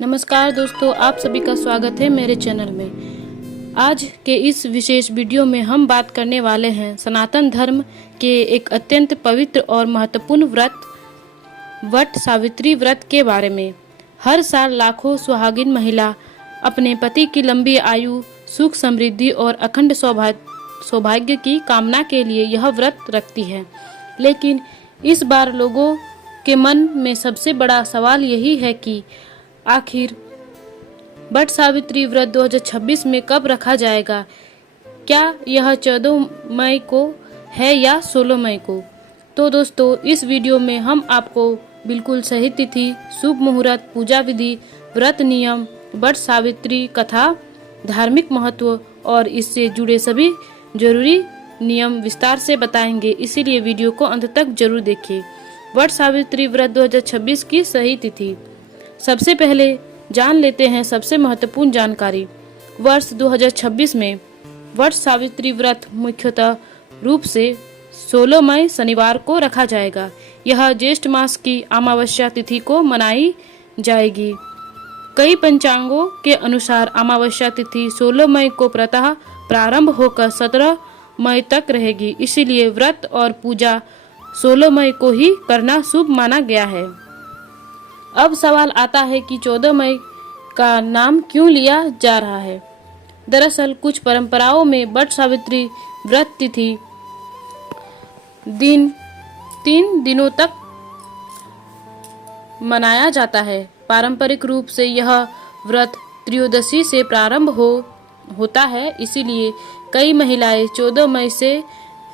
नमस्कार दोस्तों, आप सभी का स्वागत है मेरे चैनल में। आज के इस विशेष वीडियो में हम बात करने वाले हैं सनातन धर्म के एक अत्यंत पवित्र और महत्वपूर्ण व्रत वट सावित्री व्रत के बारे में। हर साल लाखों सुहागिन महिला अपने पति की लंबी आयु, सुख समृद्धि और अखंड सौभाग्य की कामना के लिए यह व्रत रखती है। लेकिन इस बार लोगों के मन में सबसे बड़ा सवाल यही है कि आखिर वट सावित्री व्रत 2026 में कब रखा जाएगा। क्या यह 14 मई को है या 16 मई को? तो दोस्तों, इस वीडियो में हम आपको बिल्कुल सही तिथि, शुभ मुहूर्त, पूजा विधि, व्रत नियम, वट सावित्री कथा, धार्मिक महत्व और इससे जुड़े सभी जरूरी नियम विस्तार से बताएंगे, इसीलिए वीडियो को अंत तक जरूर देखिए। वट सावित्री व्रत 2026 की सही तिथि। सबसे पहले जान लेते हैं सबसे महत्वपूर्ण जानकारी। वर्ष 2026 में वट सावित्री व्रत मुख्यतः रूप से 16 मई शनिवार को रखा जाएगा। यह ज्येष्ठ मास की अमावस्या तिथि को मनाई जाएगी। कई पंचांगों के अनुसार अमावस्या तिथि 16 मई को प्रातः प्रारंभ होकर 17 मई तक रहेगी, इसीलिए व्रत और पूजा 16 मई को ही करना शुभ माना गया है। अब सवाल आता है कि 14 मई का नाम क्यों लिया जा रहा है। दरअसल कुछ परंपराओं में वट सावित्री व्रत तिथि 3 दिनों तक मनाया जाता है। पारंपरिक रूप से यह व्रत त्रयोदशी से प्रारंभ होता है, इसीलिए कई महिलाएं 14 मई से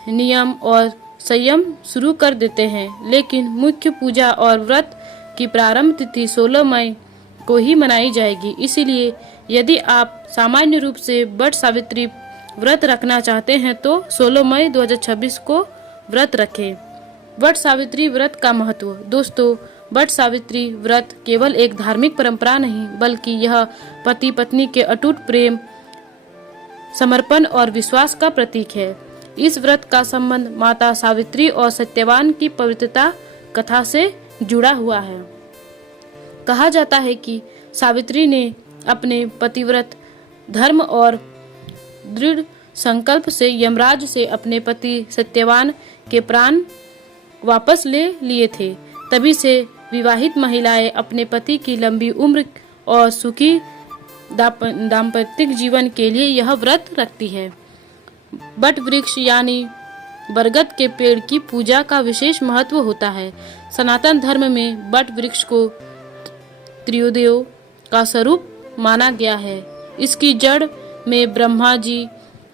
नियम और संयम शुरू कर देते हैं। लेकिन मुख्य पूजा और व्रत की प्रारंभ तिथि 16 मई को ही मनाई जाएगी, इसीलिए यदि आप सामान्य रूप से वट सावित्री व्रत रखना चाहते हैं तो 16 मई 2026 को व्रत रखें। वट सावित्री व्रत का महत्व। दोस्तों, वट सावित्री व्रत केवल एक धार्मिक परंपरा नहीं, बल्कि यह पति पत्नी के अटूट प्रेम, समर्पण और विश्वास का प्रतीक है। इस व्रत का संबंध माता सावित्री और सत्यवान की पवित्रता कथा से जुड़ा हुआ है। कहा जाता है कि सावित्री ने अपने पतिव्रत धर्म और दृढ़ संकल्प से यमराज से अपने पति सत्यवान के प्राण वापस ले लिए थे। तभी से विवाहित महिलाएं अपने पति की लंबी उम्र और सुखी दाम्पत्य जीवन के लिए यह व्रत रखती है। वट वृक्ष यानी बरगद के पेड़ की पूजा का विशेष महत्व होता है। सनातन धर्म में वट वृक्ष को त्रिदेव का स्वरूप माना गया है। इसकी जड़ में ब्रह्मा जी,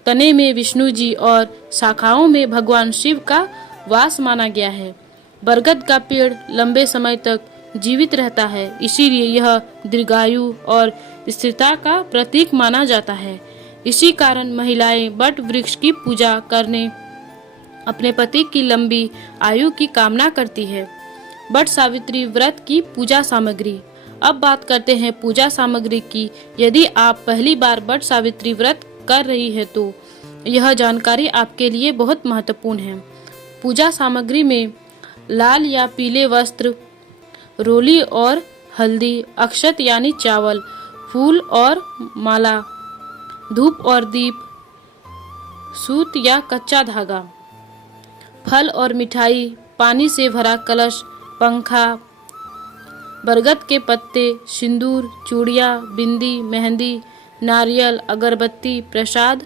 तने में विष्णु जी और शाखाओं में भगवान शिव का वास माना गया है। बरगद का पेड़ लंबे समय तक जीवित रहता है, इसीलिए यह दीर्घायु और स्थिरता का प्रतीक माना जाता है। इसी कारण महिलाएं वट वृक्ष की पूजा करने अपने पति की लंबी आयु की कामना करती है। वट सावित्री व्रत की पूजा सामग्री। अब बात करते हैं पूजा सामग्री की। यदि आप पहली बार वट सावित्री व्रत कर रही है तो यह जानकारी आपके लिए बहुत महत्वपूर्ण है। पूजा सामग्री में लाल या पीले वस्त्र, रोली और हल्दी, अक्षत यानी चावल, फूल और माला, धूप और दीप, सूत या कच्चा धागा, फल और मिठाई, पानी से भरा कलश, पंखा, बरगद के पत्ते, सिंदूर, चूड़ियाँ, बिंदी, मेहंदी, नारियल, अगरबत्ती, प्रसाद,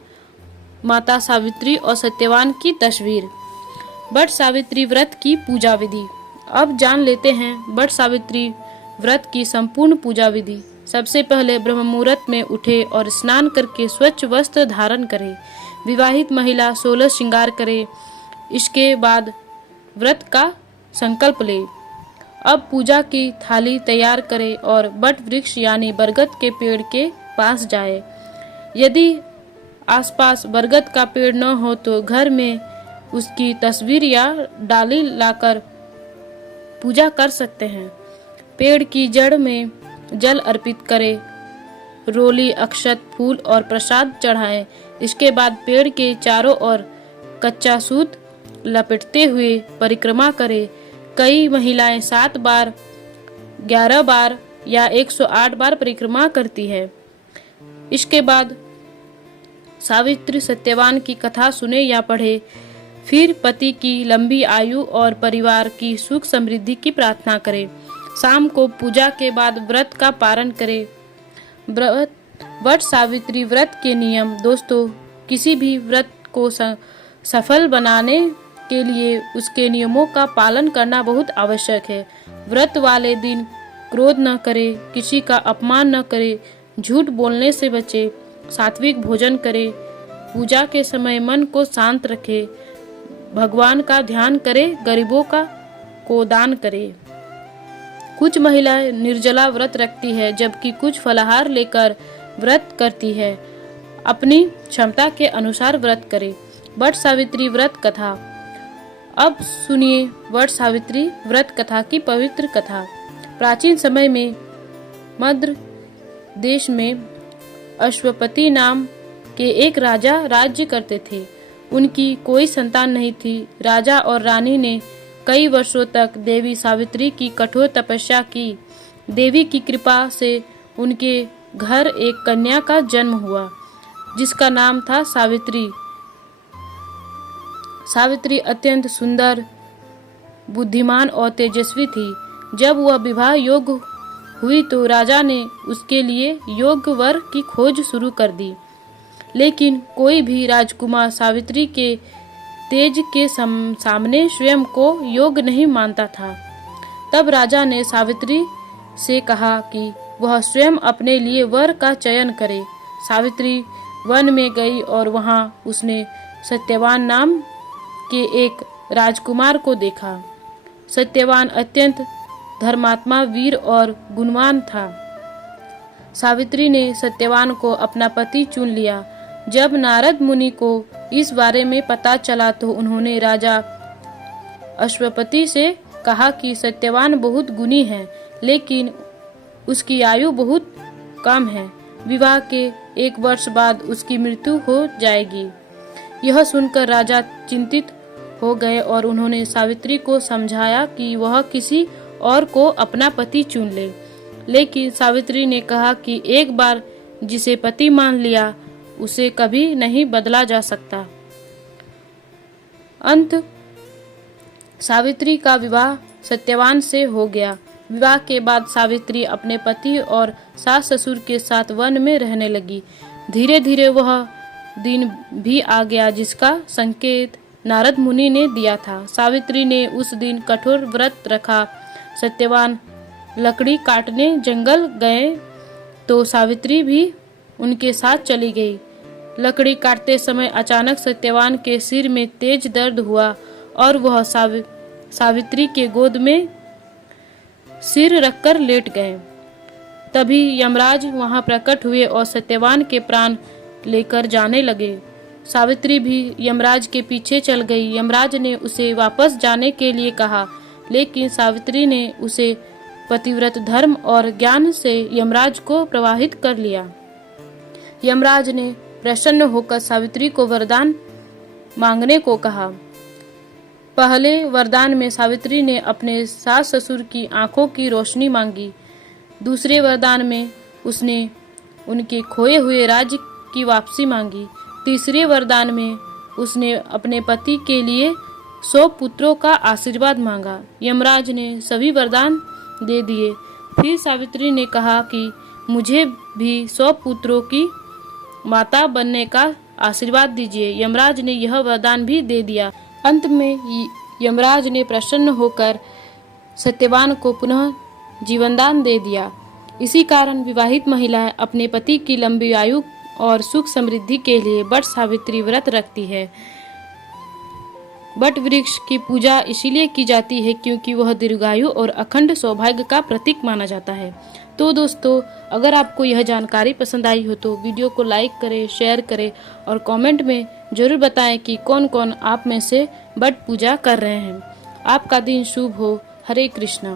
माता सावित्री और सत्यवान की तस्वीर। वट सावित्री व्रत की पूजा विधि। अब जान लेते हैं वट सावित्री व्रत की संपूर्ण पूजा विधि। सबसे पहले ब्रह्म मुहूर्त में उठे और स्नान करके स्वच्छ वस्त्र धारण करें। विवाहित महिला 16 श्रृंगार करे। इसके बाद व्रत का संकल्प ले। अब पूजा की थाली तैयार करें और वट वृक्ष यानी बरगद के पेड़ के पास जाए। यदि आसपास बरगद का पेड़ न हो तो घर में उसकी तस्वीर या डाली लाकर पूजा कर सकते हैं। पेड़ की जड़ में जल अर्पित करें, रोली, अक्षत, फूल और प्रसाद चढ़ाएं। इसके बाद पेड़ के चारों ओर कच्चा सूत लपेटते हुए परिक्रमा करें। कई महिलाएं 7 बार, 11 बार या 108 बार परिक्रमा करती है। इसके बाद सावित्री सत्यवान की कथा सुने या पढ़े, फिर पति की लंबी आयु और परिवार की सुख समृद्धि की प्रार्थना करे। शाम को पूजा के बाद व्रत का पारण करे। वट सावित्री व्रत के नियम। दोस्तों, किसी भी व्रत को सफल बनाने के लिए उसके नियमों का पालन करना बहुत आवश्यक है। व्रत वाले दिन क्रोध न करे, किसी का अपमान न करे, झूठ बोलने से बचे, सात्विक भोजन करे, पूजा के समय मन को शांत रखे, भगवान का ध्यान करे, गरीबों को दान करे। कुछ महिलाएं निर्जला व्रत रखती है, जबकि कुछ फलाहार लेकर व्रत करती है। अपनी क्षमता के अनुसार व्रत करे। वट सावित्री व्रत कथा। अब सुनिए वट सावित्री व्रत कथा की पवित्र कथा। प्राचीन समय में मध्य देश में अश्वपति नाम के एक राजा राज्य करते थे। उनकी कोई संतान नहीं थी। राजा और रानी ने कई वर्षों तक देवी सावित्री की कठोर तपस्या की। देवी की कृपा से उनके घर एक कन्या का जन्म हुआ, जिसका नाम था सावित्री। सावित्री अत्यंत सुंदर, बुद्धिमान और तेजस्वी थी। जब वह विवाह योग्य हुई तो राजा ने उसके लिए योग्य वर की खोज शुरू कर दी, लेकिन कोई भी राजकुमार सावित्री के तेज के सामने स्वयं को योग्य नहीं मानता था। तब राजा ने सावित्री से कहा कि वह स्वयं अपने लिए वर का चयन करे। सावित्री वन में गई और वहां उसने सत्यवान नाम के एक राजकुमार को देखा। सत्यवान अत्यंत धर्मात्मा, वीर और गुणवान था। सावित्री ने सत्यवान को अपना पति चुन लिया। जब नारद मुनि को इस बारे में पता चला तो उन्होंने राजा अश्वपति से कहा कि सत्यवान बहुत गुणी है, लेकिन उसकी आयु बहुत कम है। विवाह के 1 वर्ष बाद उसकी मृत्यु हो जाएगी। यह सुनकर राजा चिंतित हो गए और उन्होंने सावित्री को समझाया कि वह किसी और को अपना पति चुन ले। लेकिन सावित्री ने कहा कि एक बार जिसे पति मान लिया उसे कभी नहीं बदला जा सकता। अंत सावित्री का विवाह सत्यवान से हो गया। विवाह के बाद सावित्री अपने पति और सास ससुर के साथ वन में रहने लगी। धीरे धीरे वह दिन भी आ गया जिसका संकेत नारद मुनि ने दिया था। सावित्री ने उस दिन कठोर व्रत रखा। सत्यवान लकड़ी काटने जंगल गए तो सावित्री भी उनके साथ चली गई। लकड़ी काटते समय अचानक सत्यवान के सिर में तेज दर्द हुआ और वह सावित्री के गोद में सिर रखकर लेट गए। तभी यमराज वहां प्रकट हुए और सत्यवान के प्राण लेकर जाने लगे। सावित्री भी यमराज के पीछे चल गई। यमराज ने उसे वापस जाने के लिए कहा, लेकिन सावित्री ने उसे पतिव्रत धर्म और ज्ञान से यमराज को प्रवाहित कर लिया। यमराज ने प्रसन्न होकर सावित्री को वरदान मांगने को कहा। पहले वरदान में सावित्री ने अपने सास ससुर की आंखों की रोशनी मांगी। दूसरे वरदान में उसने उनके खोए हुए राज्य की वापसी मांगी। तीसरे वरदान में उसने अपने पति के लिए 100 पुत्रों का आशीर्वाद मांगा। यमराज ने सभी वरदान दे दिए। फिर सावित्री ने कहा कि मुझे भी 100 पुत्रों की माता बनने का आशीर्वाद दीजिए। यमराज ने यह वरदान भी दे दिया। अंत में यमराज ने प्रसन्न होकर सत्यवान को पुनः जीवनदान दे दिया। इसी कारण विवाहित महिलाएं अपने पति की लंबी आयु और सुख समृद्धि के लिए वट सावित्री व्रत रखती है। वट वृक्ष की पूजा इसीलिए की जाती है क्योंकि वह दीर्घायु और अखंड सौभाग्य का प्रतीक माना जाता है। तो दोस्तों, अगर आपको यह जानकारी पसंद आई हो तो वीडियो को लाइक करें, शेयर करें और कमेंट में जरूर बताएं कि कौन कौन आप में से वट पूजा कर रहे हैं। आपका दिन शुभ हो। हरे कृष्णा।